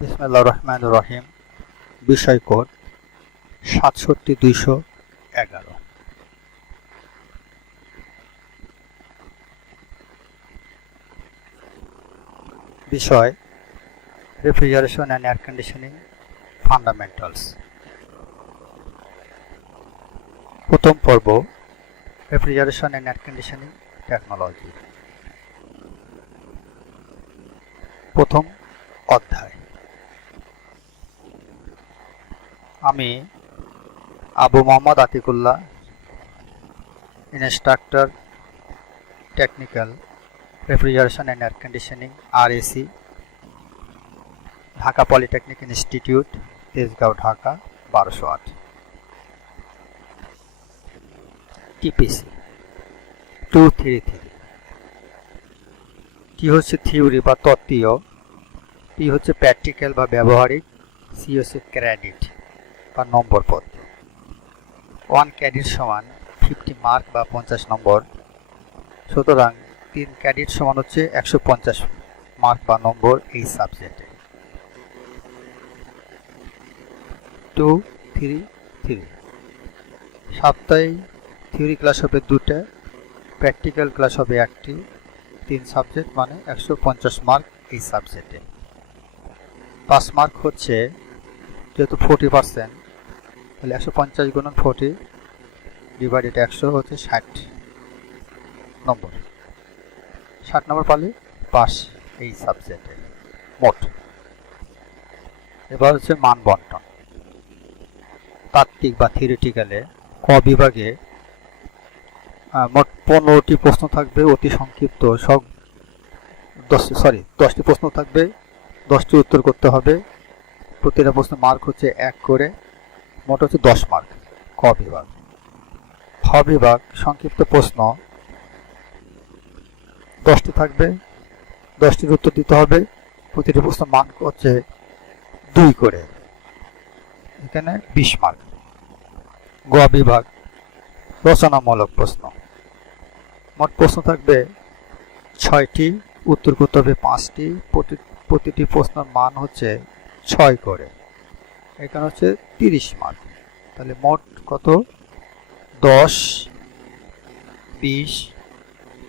বিসমিল্লাহির রহমানির রহিম। বিষয় কোড ৬৭-২১১। বিষয় refrigeration and air conditioning fundamentals. প্রথম পর্ব, refrigeration and air conditioning technology. প্রথম অধ্যায়। আমি Abu Mohammad Atikullah, instructor technical refrigeration and air conditioning RAC, Dhaka polytechnic institute, Tejgaon, Dhaka ১২০৮। TPC 233। T হচ্ছে থিওরি বা তত্ত্বীয়, পি হচ্ছে প্র্যাকটিক্যাল বা ব্যবহারিক, সি হচ্ছে ক্রেডিট বা নম্বর পদ। 1 ক্রেডিট সমান 50 মার্ক বা 50 নম্বর। সুতরাং 3 ক্রেডিট সমান হচ্ছে 150 মার্ক বা নম্বর এই সাবজেক্টে। 233 সপ্তাহে থিওরি ক্লাস হবে 2টা, প্র্যাকটিক্যাল ক্লাস হবে 1টি। 3 সাবজেক্ট মানে 150 মার্ক এই সাবজেক্টে। 5 মার্ক হচ্ছে যেহেতু 40%, তাহলে 150 গুণন 40 ডিভাইডেড 100 হচ্ছে 60 নম্বর। 60 নম্বর পালে পাস এই সাবজেক্টে মোট। এবার হচ্ছে মান বন্টন। তাত্ত্বিক বা থিওরিটিক্যালে ক বিভাগে মোট 15টি প্রশ্ন থাকবে, অতি সংক্ষিপ্ত। সব 10টি প্রশ্ন থাকবে, 10টি উত্তর করতে হবে। প্রতিটা প্রশ্ন মার্ক হচ্ছে 1 করে, মোট হচ্ছে 10 মার্ক ক বিভাগ। খ বিভাগ সংক্ষিপ্ত প্রশ্ন 10টি থাকবে, 10টির উত্তর দিতে হবে। প্রতিটি প্রশ্ন মার্ক হচ্ছে 2 করে, এখানে 20 মার্ক। গ বিভাগ রচনামূলক প্রশ্ন, মোট প্রশ্ন থাকবে 6টি, উত্তর করতে হবে 5টি। প্রতিটি প্রশ্নের মান হচ্ছে 6 করে, এখানে হচ্ছে 30 মার্ক। তাহলে মোট কত? 10, 20,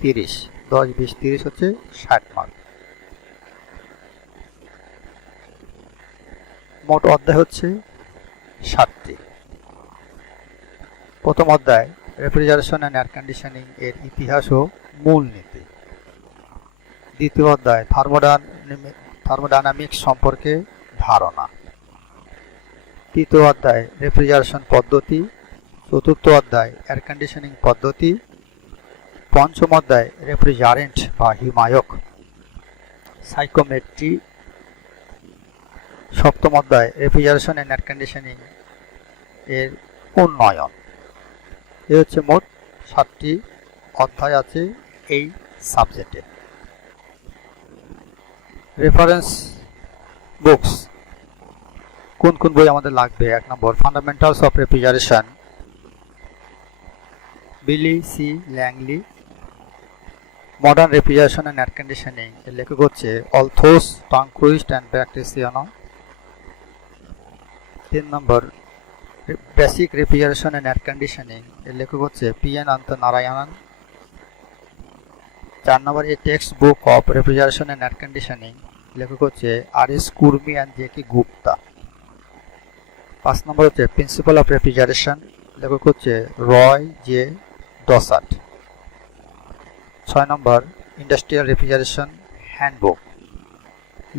30। 10, 20, 30 হচ্ছে 60 মার্ক। মোট অধ্যায় হচ্ছে 7টি। প্রথম অধ্যায় রেফ্রিজারেশন অ্যান্ড এয়ার কন্ডিশনিং এর ইতিহাস ও মূলনীতি। দ্বিতীয় অধ্যায় থার্মোডায়নামিক্স সম্পর্কে ধারণা। তৃতীয় অধ্যায় রেফ্রিজারেশন পদ্ধতি। চতুর্থ অধ্যায় এয়ার কন্ডিশনিং পদ্ধতি। পঞ্চম অধ্যায় রেফ্রিজারেন্ট বা হিমায়ক সাইকোমেট্রি। সপ্তম অধ্যায় রেফ্রিজারেশন অ্যান্ড এয়ার কন্ডিশনিং এর উন্নয়ন। এ হচ্ছে মোট 7টি অধ্যায় আছে এই সাবজেক্টে। রেফারেন্স বুকস কোন কোন বই আমাদের লাগবে? 1 নম্বর fundamentals of refrigeration, Billy C Langley. Modern refrigeration and air conditioning এর লেখক হচ্ছে অলথোস টাংকুইস্ট অ্যান্ড ব্যাকটেসিয়ানো। 3 নম্বর basic refrigeration and air conditioning এর লেখক হচ্ছে PN আন্তনারায়ণন। 4 নম্বর a text book of refrigeration and air conditioning, লেখক হচ্ছে RS কুর্মি অ্যান্ড JK গুপ্তা। 5 নম্বর হচ্ছে প্রিন্সিপাল অফ রেফ্রিজারেশন, লেখক হচ্ছে রয় জে ডসাট। 6 নম্বর ইন্ডাস্ট্রিয়াল রেফ্রিজারেশন হ্যান্ডবুক,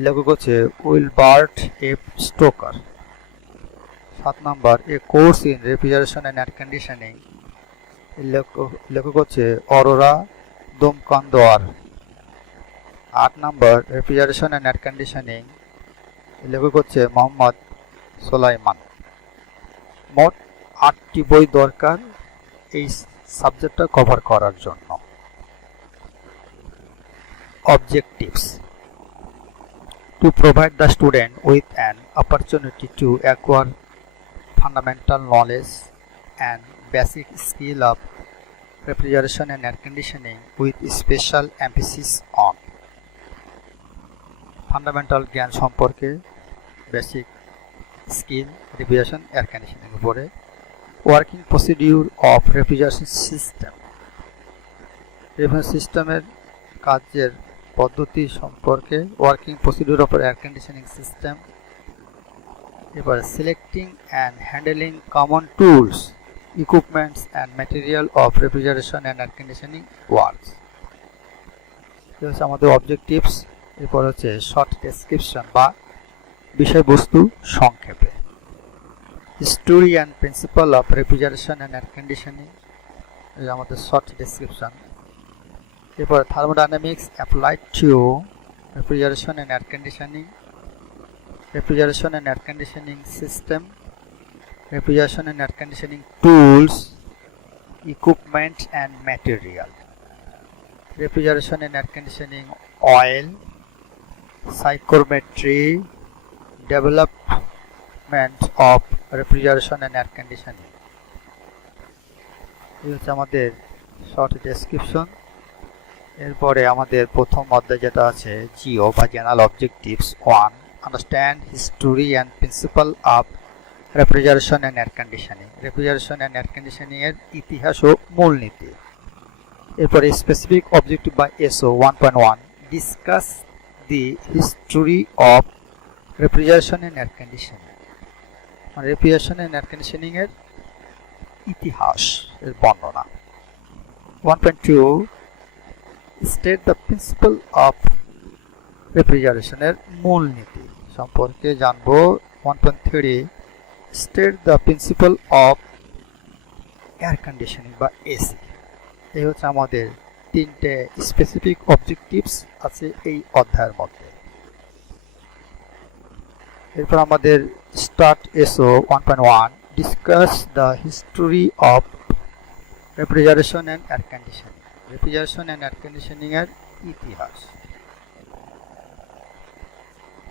লেখক হচ্ছে Wilbert F stoker. 7 number A course in refrigeration and air conditioning, লেখক হচ্ছে অরোরা দোমকান্দোয়ার। 8 নম্বর রেফ্রিজারেশন অ্যান্ড এয়ার কন্ডিশনিং, লেখক হচ্ছে মোহাম্মদ সোলাইমান। মোট 8টি বই দরকার এই সাবজেক্টটা কভার করার জন্য। Objectives: to provide the student with an opportunity to acquire fundamental knowledge and basic skill of refrigeration and air conditioning with special emphasis on fundamental জ্ঞান সম্পর্কে basic skill refrigeration air conditioning উপরে। Working procedure of refrigeration system, refrigeration সিস্টেমের কাজের পদ্ধতি সম্পর্কে। Working procedure of air conditioning system. এবারে selecting and handling common tools, equipments and material of refrigeration and air conditioning works. এটা হচ্ছে আমাদের objectives. এরপর হচ্ছে শর্ট ডেসক্রিপশন বা বিষয়বস্তু সংক্ষেপে। History and principal of refrigeration and air conditioning, এটা আমাদের শর্ট ডেসক্রিপশন। এরপর thermodynamics applied to refrigeration and air conditioning, refrigeration and air conditioning system, refrigeration and air conditioning tools, equipment and material, refrigeration and air conditioning oil, psychrometry, development of refrigeration and air conditioning. এই হচ্ছে আমাদের short description. এরপরে আমাদের প্রথম অধ্যায় যেটা আছে GO বা general objectives 1, understand history and principal of refrigeration and air conditioning, refrigeration and air conditioning এর ইতিহাস ও মূলনীতি। এরপরে স্পেসিফিক অবজেক্টিভ বা SO 1.1, discuss the history of refrigeration and air conditioning, মানে রেফ্রিজারেশন অ্যান্ড এয়ার কন্ডিশনিং এর ইতিহাস এর বর্ণনা। 1.2, state the principle of refrigeration এর মূলনীতি সম্পর্কে জানবো। 1.3, state the principle of air conditioning বা এসি। এই হচ্ছে আমাদের তিনটে স্পেসিফিক অবজেক্টিভস আছে এই অধ্যায়ের মধ্যে। এরপর আমাদের start SO 1.1, discuss the history of refrigeration and air conditioning, refrigeration and air conditioning এর ইতিহাস।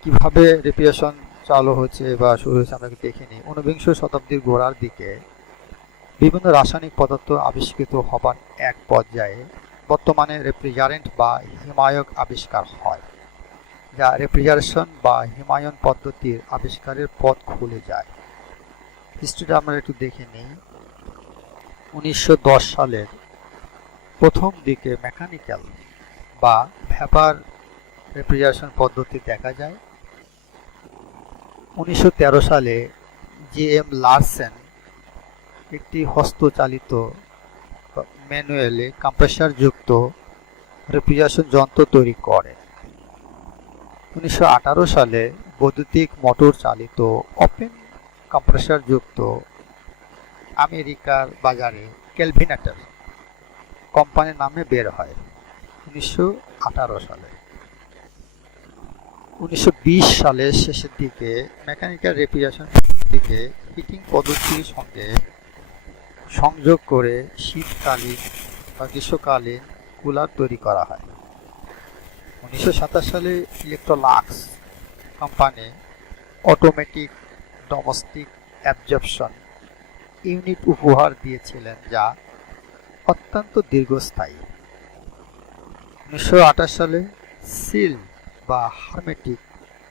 কিভাবে রেফ্রিজারেশন চালু হচ্ছে বা শুরু হয়েছে আমরা দেখে নিই। 19বিংশ শতাব্দীর গোড়ার দিকে বিভিন্ন রাসায়নিক পদার্থ আবিষ্কৃত হবার এক পর্যায়ে বর্তমানে রেফ্রিজারেন্ট বা হিমায়ক আবিষ্কার হয়, যা রেফ্রিজারেশন বা হিমায়ন পদ্ধতির আবিষ্কারের পথ খুলে যায়। হিস্ট্রিটা আমরা একটু দেখে নিই। 1910 সালের প্রথম দিকে মেকানিক্যাল বা ভ্যাপার রেফ্রিজারেশন পদ্ধতি দেখা যায়। 1913 সালে জে.এম. লারসেন একটি হস্তচালিত ম্যানুয়ালি কম্প্রেসার যুক্ত রেফ্রিজারেশন যন্ত্র তৈরি করে। 1918 সালে বৈদ্যুতিক মোটর চালিত ওপেন কম্প্রেসার যুক্ত আমেরিকার বাজারে কেলভিনেটর কোম্পানির নামে বের হয় 1918 সালে। 1920 সালের শেষের দিকে মেকানিক্যাল রেফ্রিজারেশন পদ্ধতিকে হিটিং পদ্ধতির সঙ্গে সংযোগ করে শীতকালীন বা গ্রীষ্মকালীন কুলার তৈরি করা হয়। 1927 সালে ইলেকট্রোলাক্স company automatic domestic absorption unit উপহার দিয়েছিলেন, যা অত্যন্ত দীর্ঘস্থায়ী। 1928 সালে সিল বা hermetic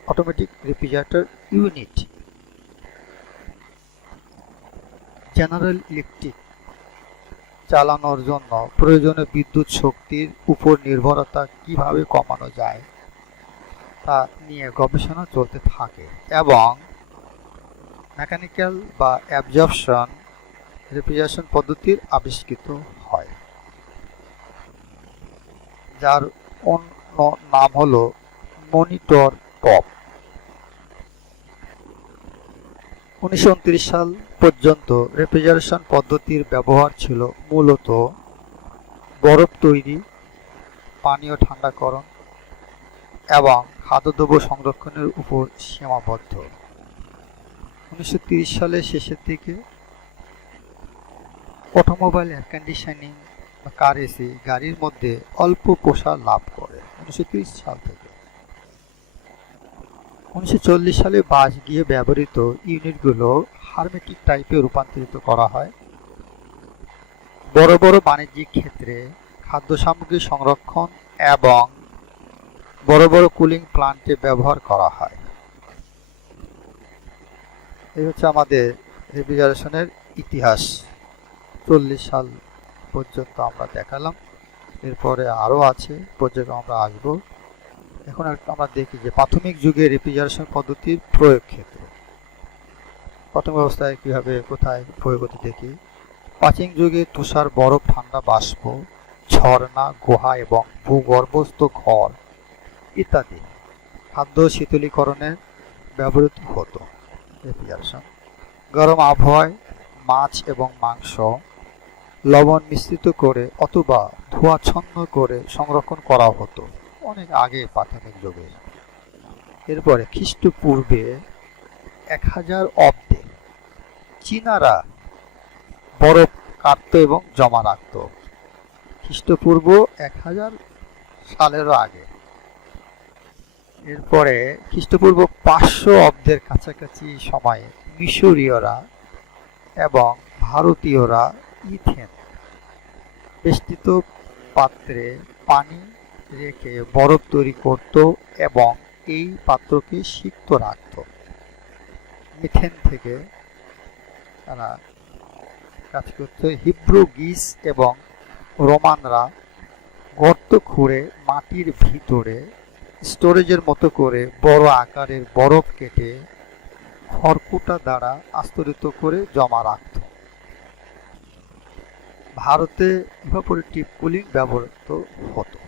automatic refrigerator unit. General electric চালানোর জন্য প্রয়োজনীয় বিদ্যুৎ শক্তির উপর নির্ভরতা কিভাবে কমানো যায় তা নিয়ে গবেষণা চলতে থাকে এবং মেকানিক্যাল বা অ্যাবজর্পশন রেফ্রিজারেশন পদ্ধতির আবিষ্কৃত হয়, যার অন্য নাম হলো মনিটর পপ। 1929 সাল পর্যন্ত রেফ্রিজারেশন পদ্ধতির ব্যবহার ছিল মূলত বরফ তৈরি, পানীয় ঠান্ডাকরণ এবং খাদ্যদ্রব্য সংরক্ষণের উপর সীমাবদ্ধ। 1930 সালের শেষের দিকে অটোমোবাইল এয়ার কন্ডিশনিং বা কার এসি গাড়ির মধ্যে অল্প প্রসার লাভ করে 1930 সাল থেকে। 1940 সালে বাস গিয়ে ব্যবহৃত ইউনিটগুলো হারমেটিক টাইপে রূপান্তরিত করা হয়। বড় বড় বাণিজ্যিক ক্ষেত্রে, খাদ্য সামগ্রী সংরক্ষণ এবং বড় বড় কুলিং প্লান্টে ব্যবহার করা হয়। এই হচ্ছে আমাদের রেফ্রিজারেশনের ইতিহাস। 40 সাল পর্যন্ত আমরা দেখালাম, এরপরে আরও আছে, পর্যন্ত আমরা আসব। এখন আমরা দেখি যে প্রাথমিক যুগে রেফ্রিজারেশন পদ্ধতির প্রয়োগ ক্ষেত্র। প্রাথমিক অবস্থায় কীভাবে কোথায় প্রয়োগ হতে দেখি। প্রাচীন যুগে তুষার, বরফ, ঠান্ডা বাষ্প, ঝর্ণা, গুহা এবং ভূগর্ভস্থ ঘর ইত্যাদি খাদ্য শীতলীকরণে ব্যবহৃত হতো। রেফ্রিজারেশন গরম আবহাওয়ায় মাছ এবং মাংস লবণ মিশ্রিত করে অথবা ধোঁয়াচ্ছন্ন করে সংরক্ষণ করা হতো অনেক আগে প্রাথমিক যুগে। এরপরে খ্রিস্টপূর্বে 1000 অব্দে চীনারা বরফ কাটত এবং জমা রাখত। খ্রিস্টপূর্ব 1000 সালেরও আগে। এরপরে খ্রিস্টপূর্ব 500 অব্দের কাছাকাছি সময়ে মিশরীয়রা এবং ভারতীয়রা ইথেন বেষ্টিত পাত্রে পানি রেখে বরফ তৈরি করত এবং এই পাত্রকে সিক্ত রাখত। মিথেন থেকে তারা কাজ করত। হিব্রু, গ্রিস এবং রোমানরা গর্ত খুঁড়ে মাটির ভিতরে স্টোরেজের মতো করে বড় আকারের বরফ কেটে খড়কুটা দ্বারা আস্তরিত করে জমা রাখত। ভারতে ইভাপোরেটিভ কুলিং ব্যবহৃত হতো।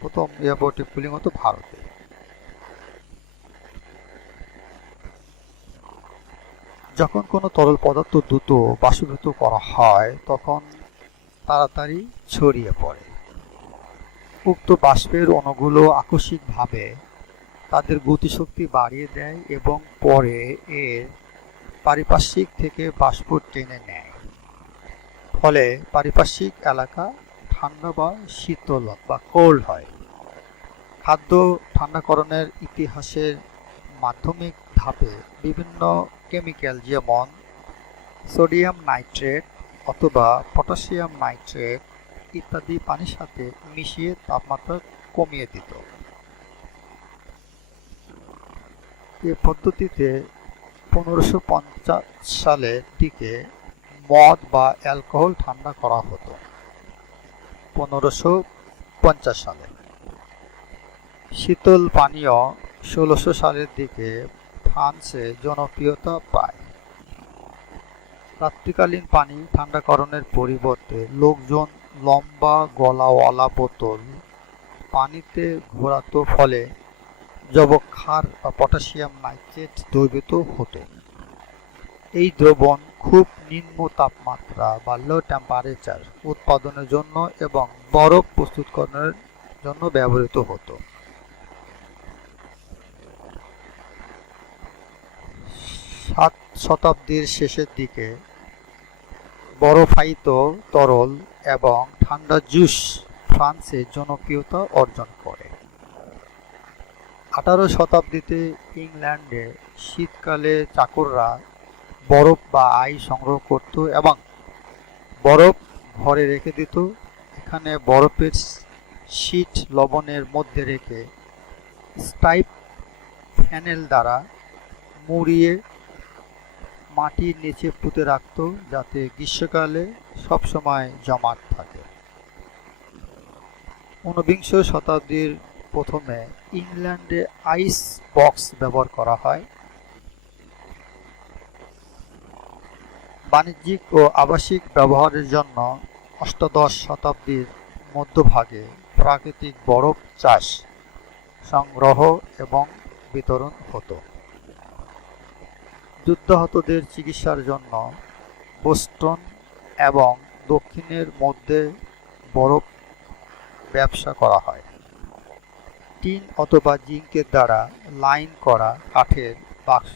প্রথম ইভাপোরেটিভ কুলিং হতো ভারতে। যখন কোনো তরল পদার্থ দ্রুত বাষ্পীভূত করা হয় তখন তাড়াতাড়ি ছড়িয়ে পড়ে। উক্ত বাষ্পের অণুগুলো আকস্মিকভাবে তাদের গতিশক্তি বাড়িয়ে দেয় এবং পরে এর পারিপার্শ্বিক থেকে বাষ্প টেনে নেয়। ফলে পারিপার্শ্বিক এলাকা ঠান্ডা বা শীতল বা কোল্ড হয়। খাদ্য ঠান্ডাকরণের ইতিহাসের মাধ্যমিক ধাপে বিভিন্ন কেমিক্যাল যেমন সোডিয়াম নাইট্রেট অথবা পটাশিয়াম নাইট্রেট ইত্যাদি পানির সাথে মিশিয়ে তাপমাত্রা কমিয়ে দিত। এ পদ্ধতিতে 1550 সালের দিকে মদ বা অ্যালকোহল ঠান্ডা করা হতো। 1550 সালে শীতল পানীয় 1600 সালের দিকে ফ্রান্সে জনপ্রিয়তা পায়। রাত্রিকালীন পানি ঠান্ডাকরণের পরিবর্তে লোকজন লম্বা গলাওয়ালা বোতল পানিতে ঘোরাতো, ফলে যবক্ষার বা পটাশিয়াম নাইট্রেট দ্রবীভূত হতো। এই দ্রবণ খুব নিম্ন তাপমাত্রা বা লো টেম্পারেচার উৎপাদনের জন্য এবং বরফ প্রস্তুতকরণের জন্য ব্যবহৃত হতো। 7 শতাব্দীর শেষের দিকে বরফায়িত তরল এবং ঠান্ডা জুস ফ্রান্সে জনপ্রিয়তা অর্জন করে। 18 শতাব্দীতে ইংল্যান্ডে শীতকালে চাকররা বরফ বা আইস সংগ্রহ করত এবং বরফ ঘরে রেখে দিত। এখানে বরফের শীট লবণের মধ্যে রেখে স্টাইপ ফ্যানেল দ্বারা মুড়িয়ে মাটির নিচে পুঁতে রাখত, যাতে গ্রীষ্মকালে সবসময় জমাট থাকে। 19বিংশ শতাব্দীর প্রথমে ইংল্যান্ডে আইস বক্স ব্যবহার করা হয়। বাণিজ্যিক ও আবাসিক ব্যবহারের জন্য 18 শতাব্দীর মধ্যভাগে প্রাকৃতিক বরফ চাষ, সংগ্রহ এবং বিতরণ হতো। যুদ্ধাহতদের চিকিৎসার জন্য বোস্টন এবং দক্ষিণের মধ্যে বরফ ব্যবসা করা হয়। টিন অথবা জিঙ্কের দ্বারা লাইন করা কাঠের বাক্স,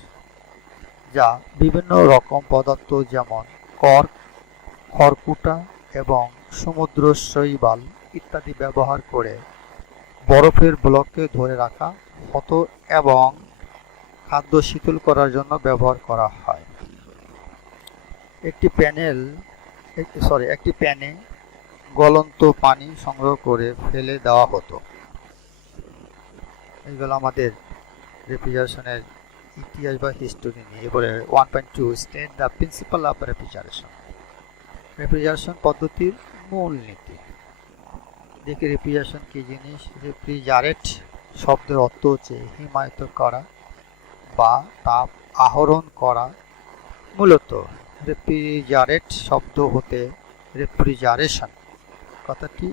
যা বিভিন্ন রকম পদার্থ যেমন কর্ক, খড়কুটা এবং সমুদ্র শৈবাল ইত্যাদি ব্যবহার করে বরফের ব্লককে ধরে রাখা হতো এবং খাদ্য শীতল করার জন্য ব্যবহার করা হয়। একটি প্যানে গলন্ত পানি সংগ্রহ করে ফেলে দেওয়া হতো। এইগুলো আমাদের রেফ্রিজারেশনের ইতিহাস বা হিস্টোরি নিয়ে। এবারে 1.2 state the principle of refrigeration. Refrigeration পদ্ধতির মূলনীতি। দেখি রেফ্রিজারেশন কি জিনিস। রেফ্রিজারেট শব্দের অর্থ হচ্ছে হিমায়িত করা বা তাপ আহরণ করা। মূলত রেফ্রিজারেট শব্দ হতে রেফ্রিজারেশন কথাটি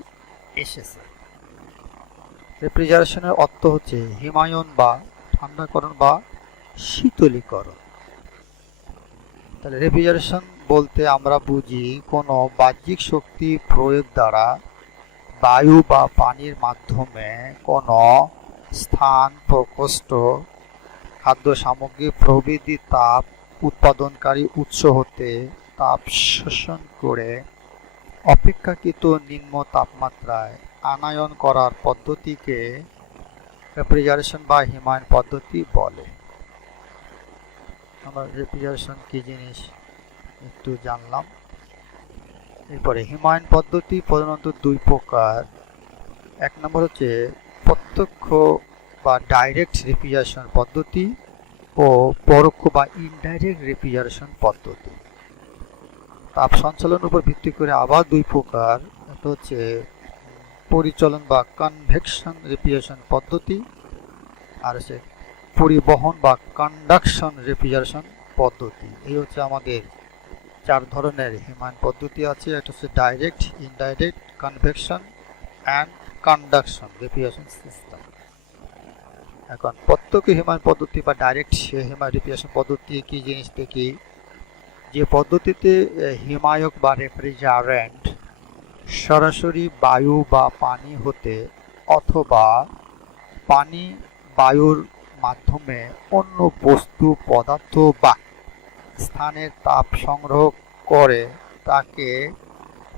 এসেছে। রেফ্রিজারেশনের অর্থ হচ্ছে হিমায়ন বা ঠান্ডাকরণ বা শীতলীকরণ। তাহলে রেফ্রিজারেশন বলতে আমরা বুঝি কোনো বাহ্যিক শক্তি প্রয়োগ দ্বারা বায়ু বা পানির মাধ্যমে কোনো স্থান, প্রকোষ্ঠ, খাদ্য সামগ্রী প্রভৃতি তাপ উৎপাদনকারী উৎস হতে তাপ শোষণ করে অপেক্ষাকৃত নিম্ন তাপমাত্রায় আনয়ন করার পদ্ধতিকে রেফ্রিজারেশন বা হিমায়ন পদ্ধতি বলে। আমরা রেফ্রিজারেশন কি জিনিস একটু জানলাম। এরপরে হিমায়ন পদ্ধতি প্রধানত দুই প্রকার। এক নম্বর হচ্ছে প্রত্যক্ষ বা ডাইরেক্ট রেফ্রিজারেশন পদ্ধতি ও পরোক্ষ বা ইনডাইরেক্ট রেফ্রিজারেশন পদ্ধতি। তাপ সঞ্চালনের উপর ভিত্তি করে আবার দুই প্রকার। একটা হচ্ছে পরিচলন বা কনভেকশন রেফ্রিজারেশন পদ্ধতি, আর হচ্ছে পরিবহন বা কন্ডাকশন রেফ্রিজারেশন পদ্ধতি। এই হচ্ছে আমাদের চার ধরনের হিমায়ন পদ্ধতি আছে। একটা হচ্ছে direct, indirect, convection and conduction refrigeration system. এখন প্রত্যক্ষ হিমায়ন পদ্ধতি বা ডাইরেক্ট হিমায়ন রেফ্রিজারেশন পদ্ধতি কি জিনিস দেখি। যে পদ্ধতিতে হিমায়ক বা রেফ্রিজারেন্ট সরাসরি বায়ু বা পানি হতে অথবা পানি বায়ুর মাধ্যমে অন্য বস্তু, পদার্থ বা স্থানের তাপ সংগ্রহ করে তাকে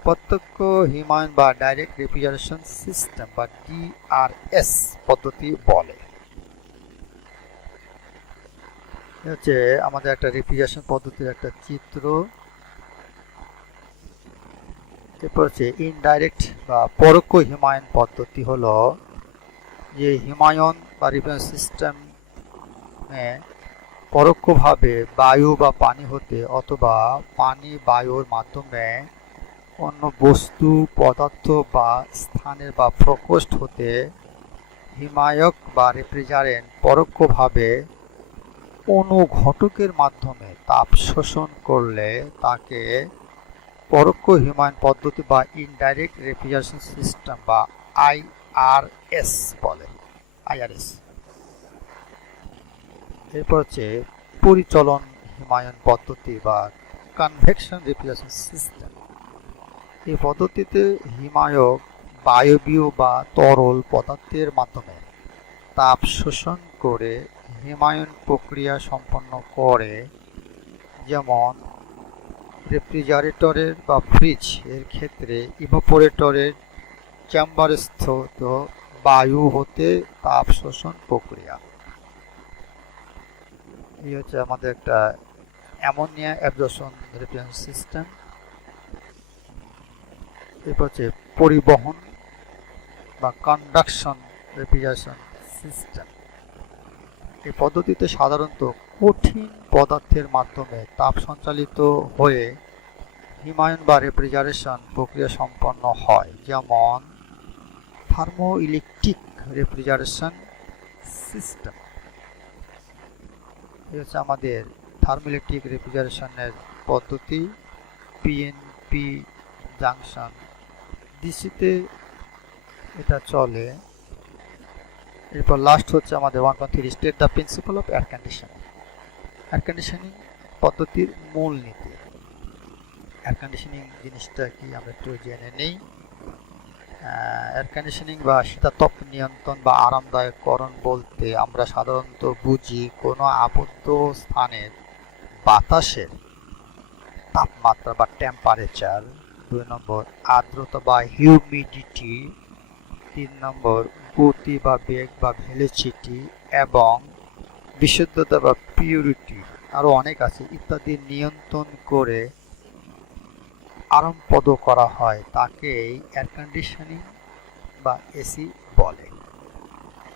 প্রত্যক্ষ হিমায়ন বা ডাইরেক্ট রেফ্রিজারেশন সিস্টেম বা ডিআরএস পদ্ধতি বলে। হচ্ছে আমাদের একটা রেফ্রিজারেশন পদ্ধতির একটা চিত্র। এরপর হচ্ছে ইনডাইরেক্ট বা পরোক্ষ হিমায়ন পদ্ধতি হলো যে হিমায়ন বা রেফ্রিজারেশন সিস্টেমে পরোক্ষভাবে বায়ু বা পানি হতে অথবা পানি বায়ুর মাধ্যমে অন্য বস্তু, পদার্থ বা স্থানের বা প্রকোষ্ঠ হতে হিমায়ক বা রেফ্রিজারেন্ট পরোক্ষভাবে অনুঘটকের মাধ্যমে তাপ শোষণ করলে তাকে পরোক্ষ হিমায়ন পদ্ধতি বা ইনডাইরেক্ট রেফ্রিজারেশন সিস্টেম বা আইআরএস বলে। আইআরএস। এরপর হচ্ছে পরিচলন হিমায়ন পদ্ধতি বা কনভেকশন রেফ্রিজারেশন সিস্টেম। এই পদ্ধতিতে হিমায়ক বায়বীয় বা তরল পদার্থের মাধ্যমে তাপ শোষণ করে হিমায়ন প্রক্রিয়া সম্পন্ন করে। যেমন রেফ্রিজারেটরের বা ফ্রিজ এর ক্ষেত্রে ইভাপোরেটরের চেম্বারস্থ বায়ু হতে তাপ শোষণ প্রক্রিয়া। এই হচ্ছে আমাদের একটা অ্যামোনিয়া অ্যাবজর্পশন রেফ্রিজারেশন সিস্টেম। এরপর হচ্ছে পরিবহন বা কন্ডাকশন রেফ্রিজারেশন সিস্টেম। এই পদ্ধতিতে সাধারণত কঠিন পদার্থের মাধ্যমে তাপ সঞ্চালিত হয়ে হিমায়ন বা রেফ্রিজারেশন প্রক্রিয়া সম্পন্ন হয়। যেমন থার্মোইলেকট্রিক রেফ্রিজারেশন সিস্টেম। এই হচ্ছে আমাদের থার্মোইলেকট্রিক রেফ্রিজারেশনের পদ্ধতি। পিএনপি জাংশন ডিসিতে এটা চলে। এরপর লাস্ট হচ্ছে আমাদের 1.3 state the principle of air conditioning. Air conditioning পদ্ধতির মূলনীতি। এয়ার কন্ডিশনিং জিনিসটা কি আমরা একটু জেনে নেই। এয়ার কন্ডিশনিং বা শীতাতপ নিয়ন্ত্রণ বা আরামদায়ককরণ বলতে আমরা সাধারণত বুঝি কোনো আবদ্ধ স্থানের বাতাসের তাপমাত্রা বা টেম্পারেচার, 2 নম্বর আর্দ্রতা বা হিউমিডিটি, 3 নম্বর গতি বা বেগ বা ভেলোসিটি এবং বিশুদ্ধতা বা পিউরিটি, আরও অনেক আছে ইত্যাদি নিয়ন্ত্রণ করে আরামপ্রদ করা হয় তাকেই এয়ার কন্ডিশনিং বা এসি বলে।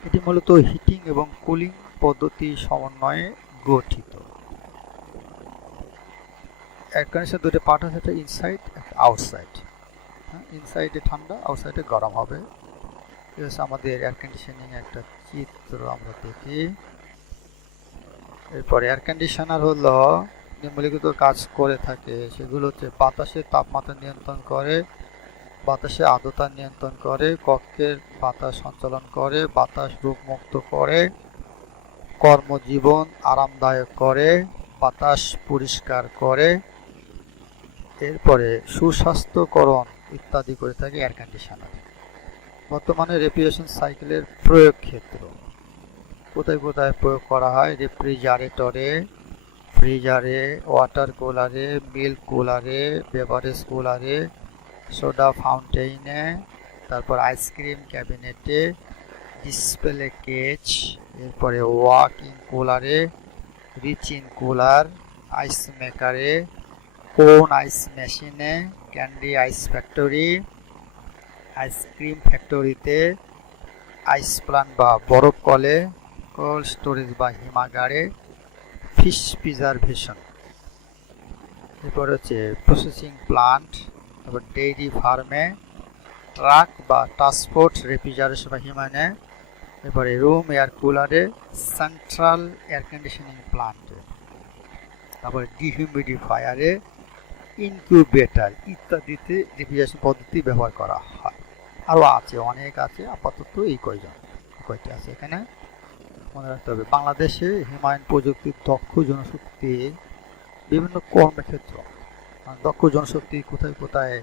এটি মূলত হিটিং এবং কুলিং পদ্ধতি সমন্বয়ে গঠিত। এয়ার কন্ডিশনার দুটো পার্ট আছে, একটা ইনসাইড একটা আউটসাইড। হ্যাঁ, ইনসাইডে ঠান্ডা, আউটসাইডে গরম হবে। এটা হচ্ছে আমাদের এয়ার কন্ডিশনিং একটা চিত্র আমরা দেখি। এরপরে এয়ার কন্ডিশনার হলো নিম্নলিখিত কাজ করে থাকে, সেগুলো হচ্ছে বাতাসের তাপমাত্রা নিয়ন্ত্রণ করে, বাতাসে আর্দ্রতা নিয়ন্ত্রণ করে, কক্ষের বাতাস সঞ্চালন করে, বাতাস রোগমুক্ত করে, কর্মজীবন আরামদায়ক করে, বাতাস পরিষ্কার করে, এরপরে সুস্বাস্থ্যকরণ ইত্যাদি করে থাকে এয়ার কন্ডিশনার। বর্তমানে রেফ্রিজারেশন সাইকেলের প্রয়োগ ক্ষেত্র কোথায় কোথায় প্রয়োগ করা হয়? রেফ্রিজারেটরে, ফ্রিজারে, ওয়াটার কুলারে, মিল্ক কুলারে, বেভারেজ কুলারে, সোডা ফাউন্টেইনে, তারপর আইসক্রিম ক্যাবিনেটে, ডিসপ্লে কেজ, এরপরে ওয়াকিং কুলারে, রিচিন কুলার, আইস মেকারে, কোন আইস মেশিনে, ক্যান্ডি আইস ফ্যাক্টরি, আইসক্রিম ফ্যাক্টরিতে, আইস প্লান্ট বা বরফ কলে, কোল্ড স্টোরেজ বা হিমাগারে, ফিশ প্রিজারভেশন। এরপর হচ্ছে প্রসেসিং প্লান্ট, তারপর ডেইরি ফার্মে, ট্রাক বা ট্রান্সপোর্ট রেফ্রিজারেশন বা হিমানে, এরপরে রুম এয়ার কুলারে, সেন্ট্রাল এয়ার কন্ডিশনিং প্লান্টে, তারপরে ডিহিউমিডিফায়ারে, ইনকিউবেটর ইত্যাদিতে রেফ্রিজারেশন পদ্ধতি ব্যবহার করা হয়। আরও আছে, অনেক আছে, আপাতত এই কয়টি আছে এখানে মনে রাখতে হবে। বাংলাদেশে হিমায়ন প্রযুক্তির দক্ষ জনশক্তি বিভিন্ন কর্মক্ষেত্র, দক্ষ জনশক্তি কোথায় কোথায়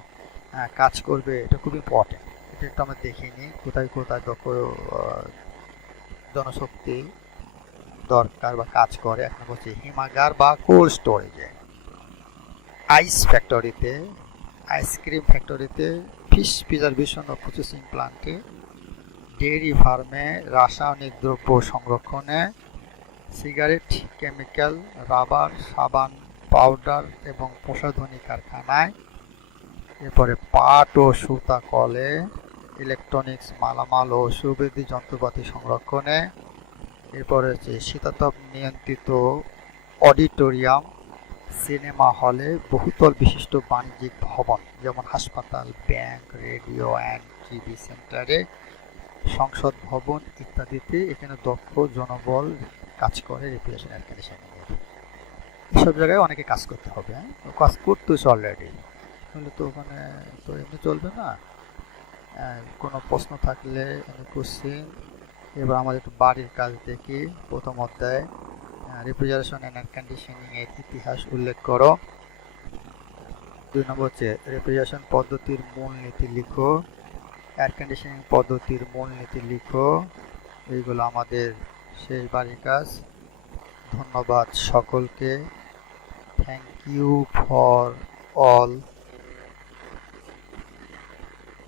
কাজ করবে এটা খুব ইম্পর্টেন্ট। এটা একটু আমরা দেখিনি কোথায় কোথায় দক্ষ জনশক্তি দরকার বা কাজ করে। এখন বলছি হিমাগার বা কোল্ড স্টোরেজে, আইস ফ্যাক্টরিতে, আইসক্রিম ফ্যাক্টরিতে, ফিশ প্রিজারভেশন ও প্রসেসিং প্লান্টে, ডেয়ারি ফার্মে, রাসায়নিক দ্রব্য সংরক্ষণে, সিগারেট, কেমিক্যাল, রাবার, সাবান, পাউডার এবং প্রসাধনী কারখানায়, এরপরে পাট ও সুতা কলে, ইলেকট্রনিক্স মালামাল ও সুবিধি যন্ত্রপাতি সংরক্ষণে, এরপরে হচ্ছে শীতাতপ নিয়ন্ত্রিত অডিটোরিয়াম, সিনেমা হলে, বহুতল বিশিষ্ট বাণিজ্যিক ভবন যেমন হাসপাতাল, ব্যাংক, রেডিও অ্যান্ড টিভি সেন্টারে, সংসদ ভবন ইত্যাদিতে এখানে দক্ষ জনবল কাজ করে রেফ্রিজারেশন এয়ার কন্ডিশনিং এর। এসব জায়গায় অনেকে কাজ করতে হবে, কাজ করতেছে অলরেডি, তাহলে তো ওখানে তো এমনি চলবে না। কোনো প্রশ্ন থাকলে আমি কোশ্চিন। এবার আমাদের একটু বাড়ির কাজ দেখি। প্রথম অধ্যায় রেফ্রিজারেশন অ্যান্ড এয়ার কন্ডিশনিং এর ইতিহাস উল্লেখ করো। 2 নম্বর হচ্ছে রেফ্রিজারেশন পদ্ধতির মূলনীতি লিখো। এয়ার কন্ডিশনিং পদ্ধতির মূলনীতি লিখো। এইগুলো আমাদের শেষ বাড়ির কাজ। ধন্যবাদ সকলকে। Thank you for all.